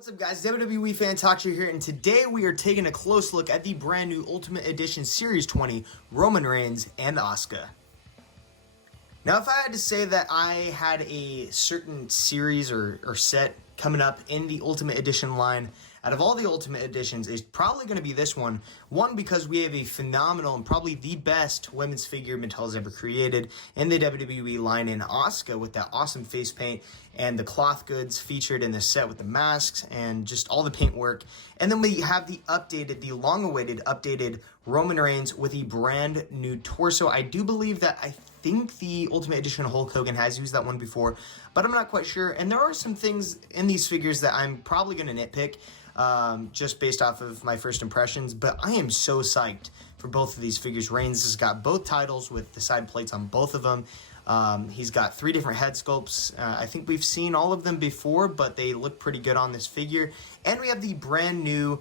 What's up, guys? WWE Fan Talk Show here, and today we are taking a close look at the brand new Ultimate Edition Series 20 Roman Reigns and Asuka. Now, if I had to say that I had a certain series or set coming up in the Ultimate Edition line, out of all the Ultimate Editions, it's probably going to be this one. One, because we have a phenomenal and probably the best women's figure Mattel's ever created in the WWE line in Auska, with that awesome face paint and the cloth goods featured in this set with the masks and just all the paint work. And then we have the long-awaited updated Roman Reigns with a brand new torso. I do believe that I think the Ultimate Edition Hulk Hogan has used that one before, but I'm not quite sure. And there are some things in these figures that I'm probably going to nitpick, just based off of my first impressions, but I am so psyched for both of these figures. Reigns has got both titles with the side plates on both of them. He's got 3 different head sculpts. I think we've seen all of them before, but they look pretty good on this figure. And we have the brand new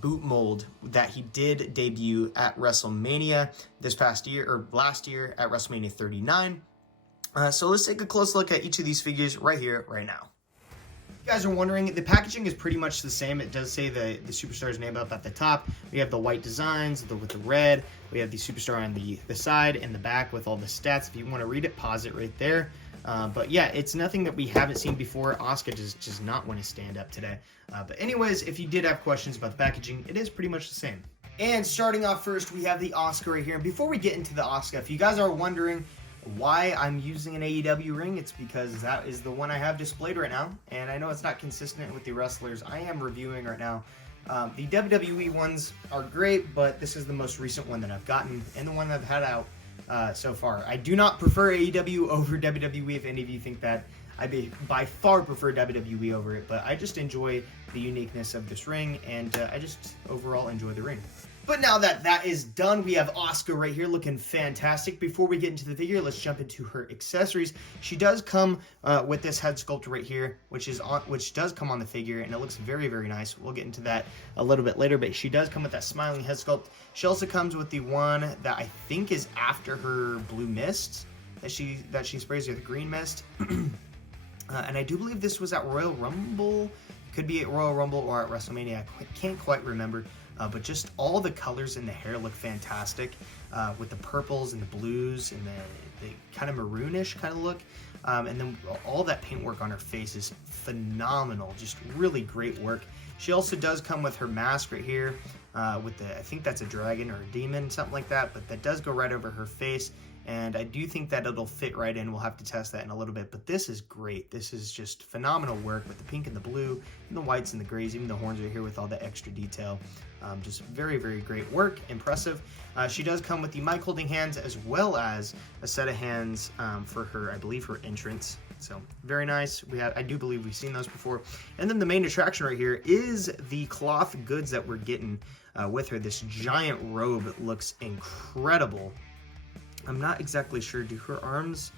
boot mold that he did debut at WrestleMania this past year, or last year at WrestleMania 39. So let's take a close look at each of these figures right here, right now. If you guys are wondering, the packaging is pretty much the same. It does say the superstar's name up at the top. We have the white designs with the red. We have the superstar on the side and the back with all the stats. If you want to read it, pause it right there. But yeah, it's nothing that we haven't seen before. Asuka does not want to stand up today. But anyways, if you did have questions about the packaging, it is pretty much the same. And starting off first, we have the Asuka right here. And before we get into the Asuka, if you guys are wondering why I'm using an AEW ring, it's because that is the one I have displayed right now, and I know it's not consistent with the wrestlers I am reviewing right now. The WWE ones are great, but this is the most recent one that I've gotten and the one I've had out so far. I do not prefer AEW over WWE. If any of you think that, I by far prefer WWE over it, but I just enjoy the uniqueness of this ring, and I just overall enjoy the ring. But now that that is done, we have Asuka right here looking fantastic. Before we get into the figure, let's jump into her accessories. She does come with this head sculpt right here, which does come on the figure, and it looks very, very nice. We'll get into that a little bit later, but she does come with that smiling head sculpt. She also comes with the one that I think is after her blue mist that she sprays with green mist. And I do believe this was at Royal Rumble. Could be at Royal Rumble or at WrestleMania. I can't quite remember. But just all the colors in the hair look fantastic, with the purples and the blues and the kind of maroonish kind of look. And then all that paintwork on her face is phenomenal. Just really great work. She also does come with her mask right here, with I think that's a dragon or a demon, something like that. But that does go right over her face. And I do think that it'll fit right in. We'll have to test that in a little bit. But this is great. This is just phenomenal work with the pink and the blue and the whites and the grays. Even the horns are here with all the extra detail. Just very, very great work. Impressive. She does come with the mic holding hands as well as a set of hands for her, I believe, her entrance. So very nice. I do believe we've seen those before. And then the main attraction right here is the cloth goods that we're getting with her. This giant robe looks incredible. I'm not exactly sure. Do her arms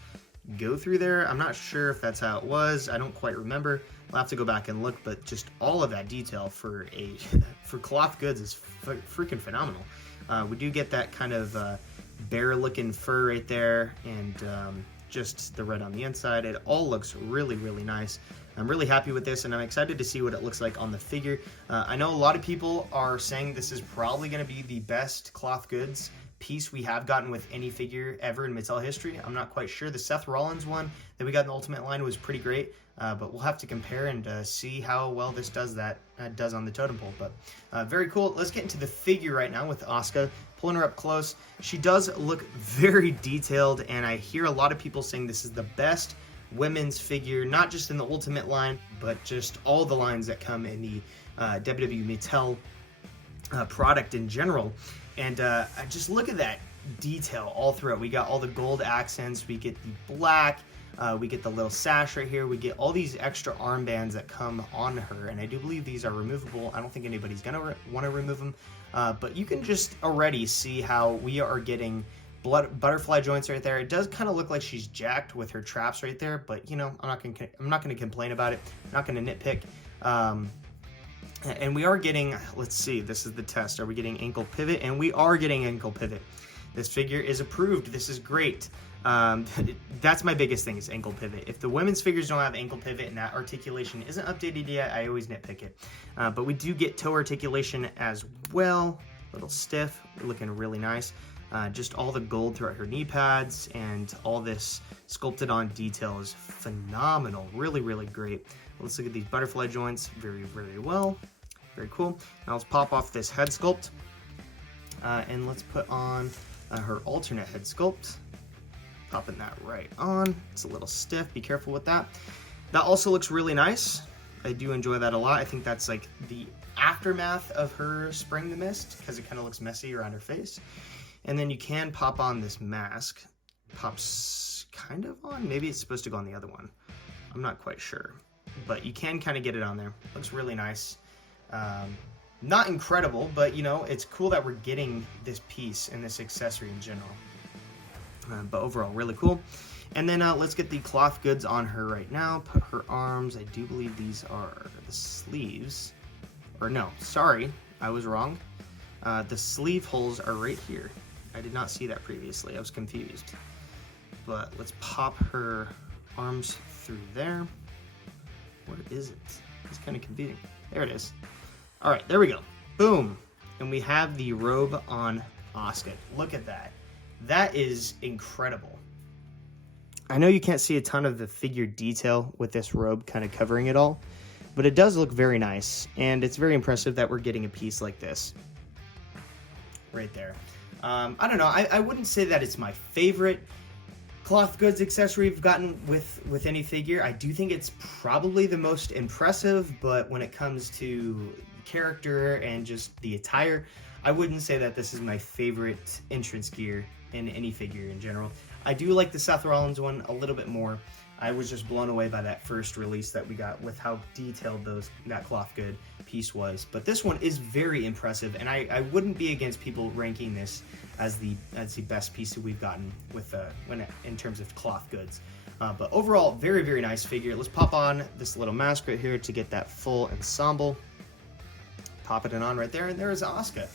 go through there? I'm not sure if that's how it was. I don't quite remember. I'll have to go back and look, but just all of that detail for cloth goods is freaking phenomenal. We do get that kind of bear-looking fur right there, and just the red on the inside. It all looks really, really nice. I'm really happy with this, and I'm excited to see what it looks like on the figure. I know a lot of people are saying this is probably going to be the best cloth goods piece we have gotten with any figure ever in Mattel history. I'm not quite sure. The Seth Rollins one that we got in the Ultimate line was pretty great, but we'll have to compare and see how well this does on the totem pole. But very cool. Let's get into the figure right now with Asuka. Pulling her up close. She does look very detailed, and I hear a lot of people saying this is the best women's figure, not just in the Ultimate line, but just all the lines that come in the WWE Mattel product in general. And just look at that detail all throughout. We got all the gold accents. We get the black. We get the little sash right here. We get all these extra armbands that come on her. And I do believe these are removable. I don't think anybody's going to want to remove them. But you can just already see how we are getting butterfly joints right there. It does kind of look like she's jacked with her traps right there. But, you know, I'm not going to complain about it. I'm not going to nitpick. And we are getting, let's see, this is the test. Are we getting ankle pivot? And we are getting ankle pivot. This figure is approved. This is great. That's my biggest thing is ankle pivot. If the women's figures don't have ankle pivot and that articulation isn't updated yet, I always nitpick it. But we do get toe articulation as well. A little stiff, looking really nice. Just all the gold throughout her knee pads and all this sculpted on detail is phenomenal. Really, really great. Let's look at these butterfly joints. Very, very well. Very cool. Now let's pop off this head sculpt. And let's put on her alternate head sculpt. Popping that right on. It's a little stiff. Be careful with that. That also looks really nice. I do enjoy that a lot. I think that's like the aftermath of her spraying the mist because it kind of looks messy around her face. And then you can pop on this mask. Pops kind of on. Maybe it's supposed to go on the other one. I'm not quite sure. But you can kind of get it on there. Looks really nice. Not incredible, but you know, it's cool that we're getting this piece and this accessory in general. But overall, really cool. And then let's get the cloth goods on her right now. Put her arms. I do believe these are the sleeves. Or no, sorry, I was wrong. The sleeve holes are right here. I did not see that previously. I was confused. But let's pop her arms through there. Where is it? It's kind of confusing. There it is. All right, there we go. Boom. And we have the robe on Asuka. Look at that. That is incredible. I know you can't see a ton of the figure detail with this robe kind of covering it all, but it does look very nice, and it's very impressive that we're getting a piece like this right there. I don't know. I wouldn't say that it's my favorite cloth goods accessory we've gotten with any figure. I do think it's probably the most impressive, but when it comes to character and just the attire, I wouldn't say that this is my favorite entrance gear in any figure in general. I do like the Seth Rollins one a little bit more. I was just blown away by that first release that we got with how detailed that cloth good piece was. But this one is very impressive, and I wouldn't be against people ranking this as the best piece that we've gotten with in terms of cloth goods. But overall, very, very nice figure. Let's pop on this little mask right here to get that full ensemble. Pop it on right there, and there is Auska.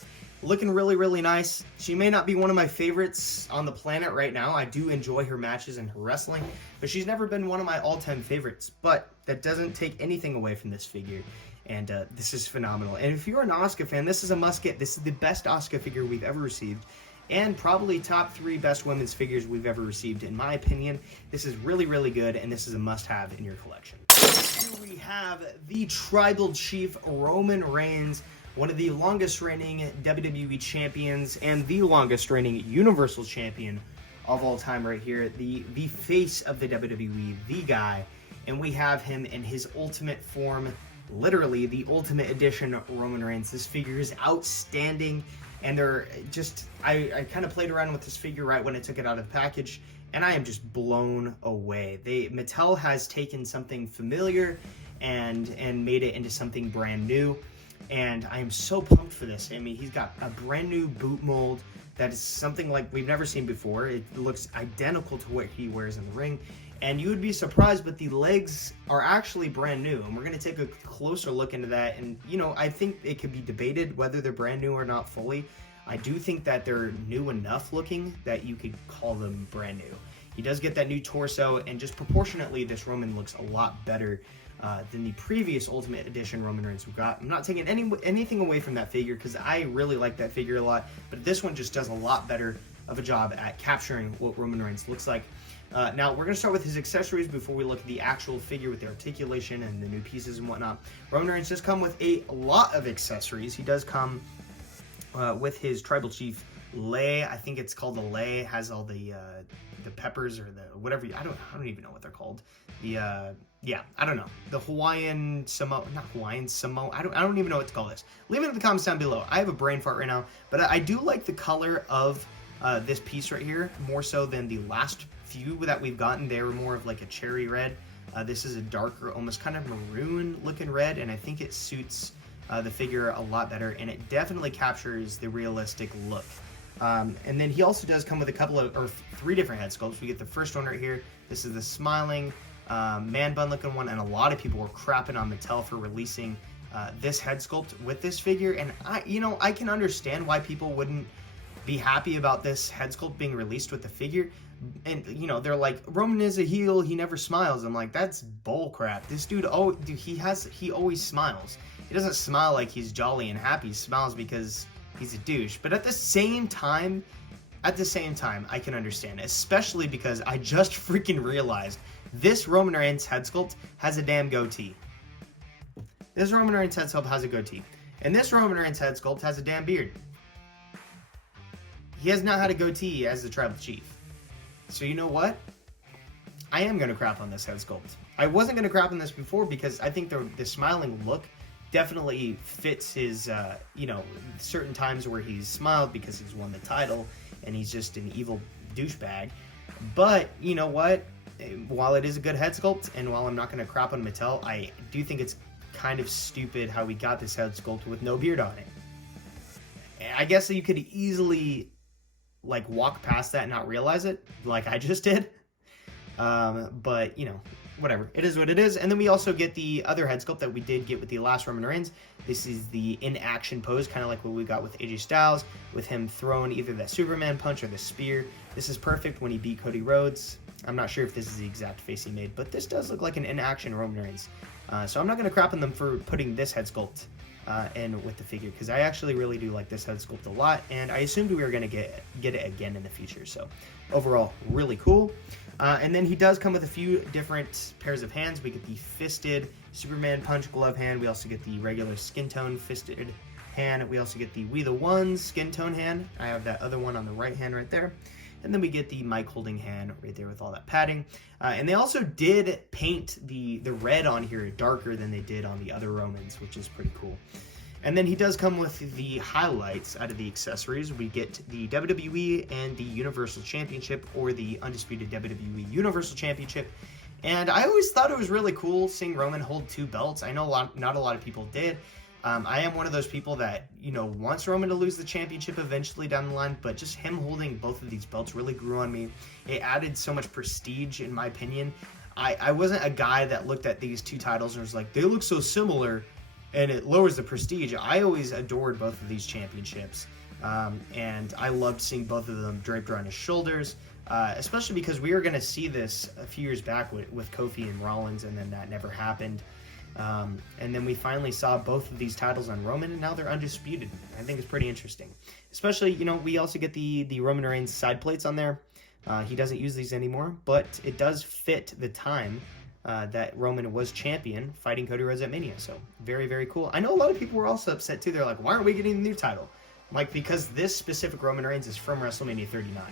Looking really, really nice. She may not be one of my favorites on the planet right now. I do enjoy her matches and her wrestling, but she's never been one of my all-time favorites. But that doesn't take anything away from this figure, and this is phenomenal. And if you're an Auska fan, this is a must-get. This is the best Auska figure we've ever received, and probably top 3 best women's figures we've ever received, in my opinion. This is really, really good, and this is a must-have in your collection. Here we have the Tribal Chief Roman Reigns, one of the longest reigning WWE champions and the longest reigning Universal Champion of all time right here. The face of the WWE, the guy. And we have him in his ultimate form, literally the Ultimate Edition Roman Reigns. This figure is outstanding. And they're just, I kind of played around with this figure right when I took it out of the package, and I am just blown away. Mattel has taken something familiar and made it into something brand new. And I am so pumped for this. I mean, he's got a brand new boot mold that is something like we've never seen before. It looks identical to what he wears in the ring. And you would be surprised, but the legs are actually brand new. And we're going to take a closer look into that. And, you know, I think it could be debated whether they're brand new or not fully. I do think that they're new enough looking that you could call them brand new. He does get that new torso, and just proportionately, this Roman looks a lot better than the previous Ultimate Edition Roman Reigns we got. I'm not taking anything away from that figure because I really like that figure a lot, but this one just does a lot better of a job at capturing what Roman Reigns looks like. Now, we're going to start with his accessories before we look at the actual figure with the articulation and the new pieces and whatnot. Roman Reigns does come with a lot of accessories. He does come with his Tribal Chief lei. I think it's called the lei. Has all the peppers or the whatever. I don't even know what they're called. Yeah, I don't know. The Hawaiian Samoa, not Hawaiian Samoa. I don't even know what to call this. Leave it in the comments down below. I have a brain fart right now, but I do like the color of this piece right here more so than the last few that we've gotten. They were more of like a cherry red. This is a darker, almost kind of maroon looking red, and I think it suits the figure a lot better, and it definitely captures the realistic look. And then he also does come with a couple of, or 3 different head sculpts. We get the first one right here. This is the smiling man bun looking one, and a lot of people were crapping on Mattel for releasing this head sculpt with this figure, and I can understand why people wouldn't be happy about this head sculpt being released with the figure. And, you know, they're like, Roman is a heel, he never smiles. I'm like, that's bull crap. This dude, he always smiles. He doesn't smile like he's jolly and happy. He smiles because he's a douche. But at the same time, I can understand, especially because I just freaking realized this Roman Reigns head sculpt has a damn goatee. This Roman Reigns head sculpt has a goatee. And this Roman Reigns head sculpt has a damn beard. He has not had a goatee as the Tribal Chief. So you know what? I am going to crap on this head sculpt. I wasn't going to crap on this before because I think the smiling look definitely fits his, certain times where he's smiled because he's won the title and he's just an evil douchebag. But you know what? While it is a good head sculpt and while I'm not going to crap on Mattel, I do think it's kind of stupid how we got this head sculpt with no beard on it. I guess that you could easily like walk past that and not realize it like I just did. But you know, whatever. It is what it is. And then we also get the other head sculpt that we did get with the last Roman Reigns. This is the in-action pose, kind of like what we got with AJ Styles, with him throwing either that Superman punch or the spear. This is perfect when he beat Cody Rhodes. I'm not sure if this is the exact face he made, but this does look like an in-action Roman Reigns. So I'm not going to crap on them for putting this head sculpt in with the figure, because I actually really do like this head sculpt a lot, and I assumed we were going to get it again in the future. So overall, really cool. And then he does come with a few different pairs of hands. We get the fisted Superman punch glove hand. We also get the regular skin tone fisted hand. We also get the We the Ones skin tone hand. I have that other one on the right hand right there. And then we get the mic holding hand right there with all that padding. And they also did paint the red on here darker than they did on the other Romans, which is pretty cool. And then he does come with the highlights out of the accessories. We get the WWE and the Universal Championship, or the Undisputed WWE Universal Championship. And I always thought it was really cool seeing Roman hold two belts. I know not a lot of people did. I am one of those people that, wants Roman to lose the championship eventually down the line, but just him holding both of these belts really grew on me. It added so much prestige, in my opinion. I wasn't a guy that looked at these two titles and was like, they look so similar, and it lowers the prestige. I always adored both of these championships, and I loved seeing both of them draped around his shoulders, especially because we were going to see this a few years back with Kofi and Rollins, and then that never happened. And then we finally saw both of these titles on Roman, and now they're undisputed. I think it's pretty interesting. Especially, we also get the Roman Reigns side plates on there. He doesn't use these anymore, but it does fit the time that Roman was champion fighting Cody Rhodes at Mania. So very, very cool. I know a lot of people were also upset too. They're like, why aren't we getting the new title? I'm like, because this specific Roman Reigns is from WrestleMania 39,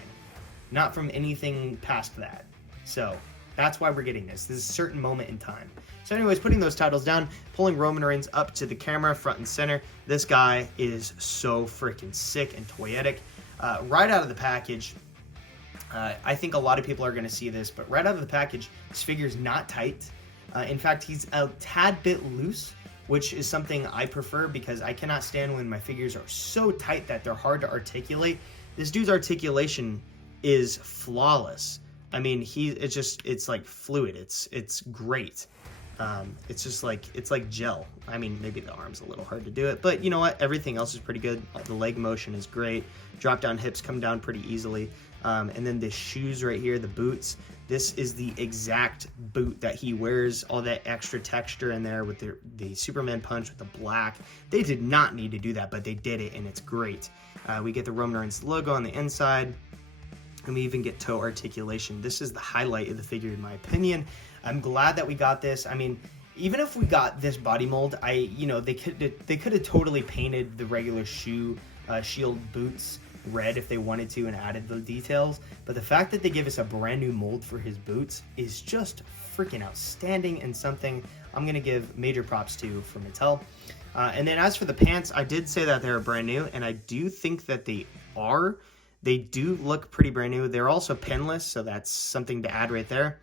not from anything past that. So that's why we're getting this. This is a certain moment in time. So anyways, putting those titles down, pulling Roman Reigns up to the camera, front and center. This guy is so freaking sick and toyetic. Right out of the package, I think a lot of people are going to see this, but right out of the package, this figure is not tight. In fact, he's a tad bit loose, which is something I prefer because I cannot stand when my figures are so tight that they're hard to articulate. This dude's articulation is flawless. I mean, it's like fluid. It's great. It's like gel. I mean, maybe the arm's a little hard to do it, but you know what? Everything else is pretty good. The leg motion is great. Drop down hips come down pretty easily. And then the shoes right here, the boots, this is the exact boot that he wears. All that extra texture in there with the Superman punch with the black. They did not need to do that, but they did it, and it's great. We get the Roman Reigns logo on the inside, and we even get toe articulation. This is the highlight of the figure, in my opinion. I'm glad that we got this. I mean, even if we got this body mold, they could have totally painted the regular shoe shield boots red if they wanted to and added the details, but the fact that they give us a brand new mold for his boots is just freaking outstanding, and something I'm going to give major props to for Mattel. And then as for the pants, I did say that they're brand new, and I do think that they are. They do look pretty brand new. They're also pinless, so that's something to add right there.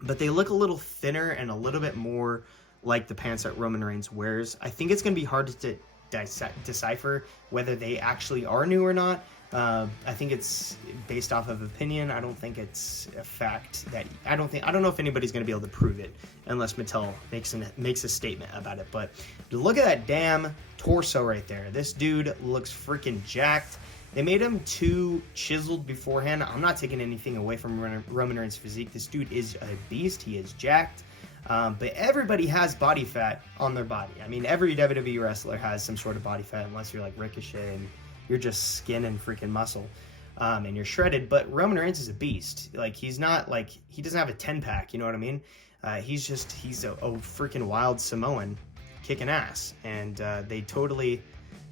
But they look a little thinner and a little bit more like the pants that Roman Reigns wears. I think it's going to be hard to decipher whether they actually are new or not. I think it's based off of opinion. I don't think it's a fact that I don't know if anybody's going to be able to prove it unless Mattel makes a statement about it. But look at that damn torso right there. This dude looks freaking jacked. They made him too chiseled beforehand. I'm not taking anything away from Roman Reigns' physique. This dude is a beast. He is jacked. But everybody has body fat on their body. I mean, every WWE wrestler has some sort of body fat, unless you're like Ricochet and you're just skin and freaking muscle, and you're shredded. But Roman Reigns is a beast. Like, he's not like, he doesn't have a 10-pack, you know what I mean? He's a freaking wild Samoan kicking ass. And they totally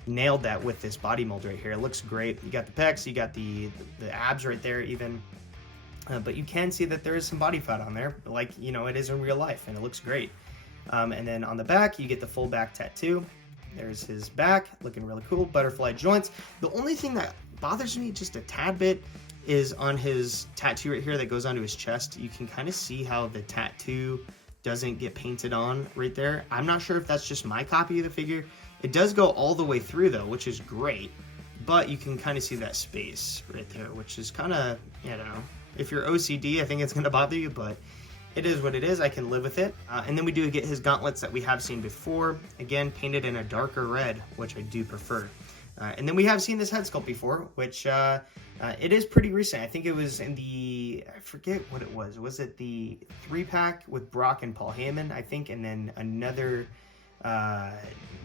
nailed that with this body mold right here. It looks great. You got the pecs, you got the abs right there even. But you can see that there is some body fat on there, like, you know, it is in real life, and it looks great. And then on the back, you get the full back tattoo. There's his back, looking really cool. Butterfly joints. The only thing that bothers me just a tad bit is on his tattoo right here that goes onto his chest. You can kind of see how the tattoo doesn't get painted on right there. I'm not sure if that's just my copy of the figure. It does go all the way through, though, which is great. But you can kind of see that space right there, which is kind of, I don't know. If you're OCD, I think it's going to bother you, but it is what it is. I can live with it. And then we do get his gauntlets that we have seen before, again, painted in a darker red, which I do prefer. And then we have seen this head sculpt before, which it is pretty recent. I think it was in the, I forget what it was. Was it the 3-pack with Brock and Paul Heyman, I think, and then another not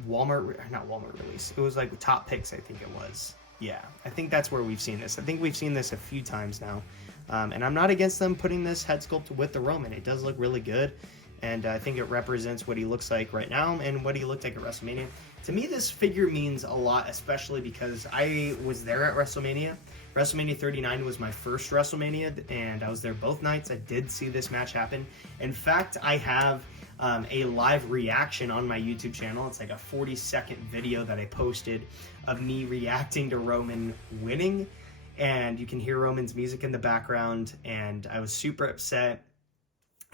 Walmart release. It was like Top Picks, I think it was. Yeah, I think that's where we've seen this. I think we've seen this a few times now. And I'm not against them putting this head sculpt with the Roman. It does look really good, and I think it represents what he looks like right now and what he looked like at WrestleMania. To me, this figure means a lot, especially because I was there at WrestleMania. WrestleMania 39 was my first WrestleMania, and I was there both nights. I did see this match happen. In fact, I have a live reaction on my YouTube channel. It's like a 40-second video that I posted of me reacting to Roman winning. And you can hear Roman's music in the background, and I was super upset.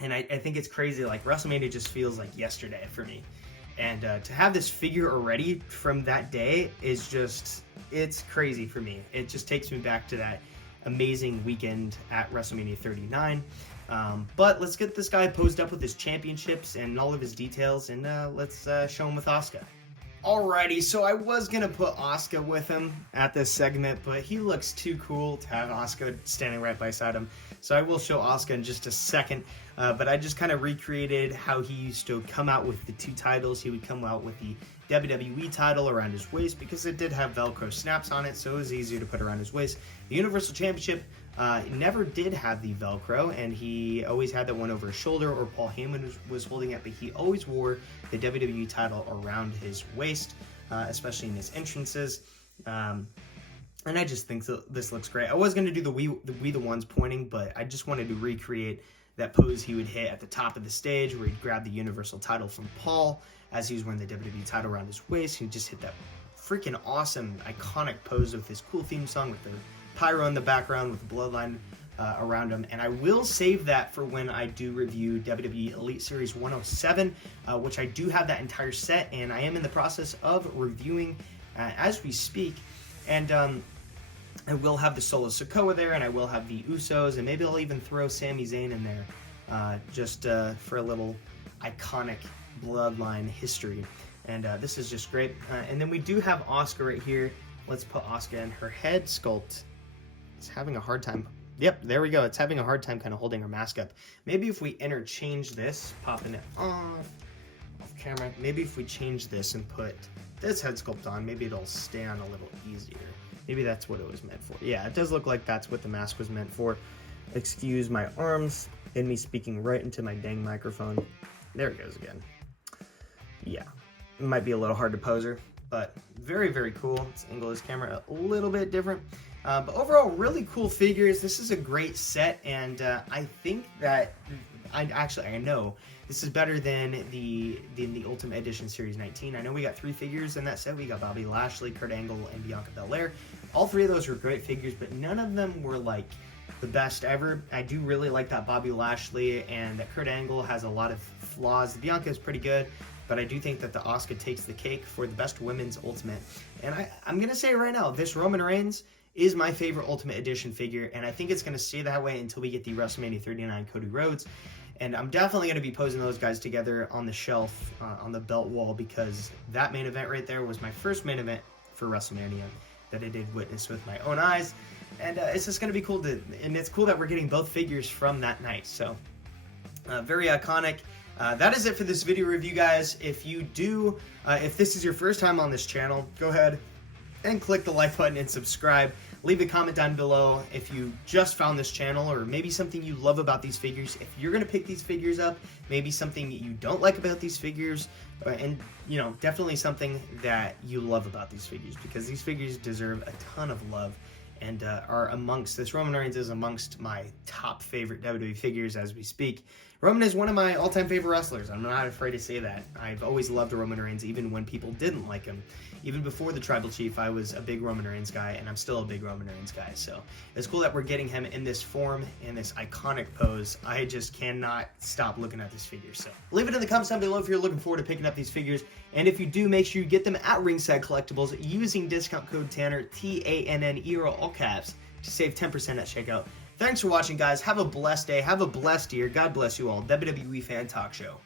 And I think it's crazy, like, WrestleMania just feels like yesterday for me. And to have this figure already from that day is just, it's crazy for me. It just takes me back to that amazing weekend at WrestleMania 39. But let's get this guy posed up with his championships and all of his details, and let's show him with Auska. Alrighty, so I was going to put Auska with him at this segment, but he looks too cool to have Auska standing right beside him. So I will show Auska in just a second, but I just kind of recreated how he used to come out with the 2 titles. He would come out with the WWE title around his waist because it did have Velcro snaps on it, so it was easier to put around his waist. The Universal Championship never did have the Velcro, and he always had that one over his shoulder, or Paul Heyman was holding it, but he always wore the WWE title around his waist, especially in his entrances. And I just think this looks great. I was going to do the We the Ones pointing, but I just wanted to recreate that pose he would hit at the top of the stage where he'd grab the Universal title from Paul as he was wearing the WWE title around his waist. He'd just hit that freaking awesome, iconic pose with his cool theme song with the pyro in the background with the bloodline around him. And I will save that for when I do review WWE Elite Series 107, which I do have that entire set, and I am in the process of reviewing as we speak. And I will have the Solo Sikoa there, and I will have the Usos, and maybe I'll even throw Sami Zayn in there just for a little iconic bloodline history. And this is just great. And then we do have Auska right here. Let's put Auska in. Her head sculpt is having a hard time. Yep, there we go. It's having a hard time kind of holding her mask up. Maybe if we interchange this, popping it off camera, maybe if we change this and put this head sculpt on, maybe it'll stay on a little easier. Maybe that's what it was meant for. Yeah, it does look like that's what the mask was meant for. Excuse my arms and me speaking right into my dang microphone. There it goes again. Yeah, it might be a little hard to pose her, but very, very cool. Let's angle this camera a little bit different. But overall, really cool figures. This is a great set, and I think that I know this is better than the Ultimate Edition Series 19. I know we got 3 figures in that set. We got Bobby Lashley, Kurt Angle, and Bianca Belair. All 3 of those were great figures, but none of them were like the best ever. I do really like that Bobby Lashley, and that Kurt Angle has a lot of flaws. Bianca is pretty good, but I do think that the Auska takes the cake for the best women's Ultimate. And I'm going to say right now, this Roman Reigns is my favorite Ultimate Edition figure, and I think it's going to stay that way until we get the WrestleMania 39 Cody Rhodes. And I'm definitely going to be posing those guys together on the shelf, on the belt wall, because that main event right there was my first main event for WrestleMania. that I did witness with my own eyes. And it's just going to be cool and it's cool that we're getting both figures from that night. So very iconic. That is it for this video review, guys. If this is your first time on this channel, go ahead and click the like button and subscribe. Leave a comment down below if you just found this channel, or maybe something you love about these figures. If you're going to pick these figures up, maybe something you don't like about these figures, and definitely something that you love about these figures, because these figures deserve a ton of love. And this Roman Reigns is amongst my top favorite WWE figures as we speak. Roman is one of my all-time favorite wrestlers. I'm not afraid to say that. I've always loved Roman Reigns, even when people didn't like him. Even before the Tribal Chief, I was a big Roman Reigns guy, and I'm still a big Roman Reigns guy. So it's cool that we're getting him in this form, in this iconic pose. I just cannot stop looking at this figure. So leave it in the comments down below if you're looking forward to picking up these figures. And if you do, make sure you get them at Ringside Collectibles using discount code Tanner, TANNERO, all caps, to save 10% at checkout. Thanks for watching, guys. Have a blessed day. Have a blessed year. God bless you all. WWE Fan Talk Show.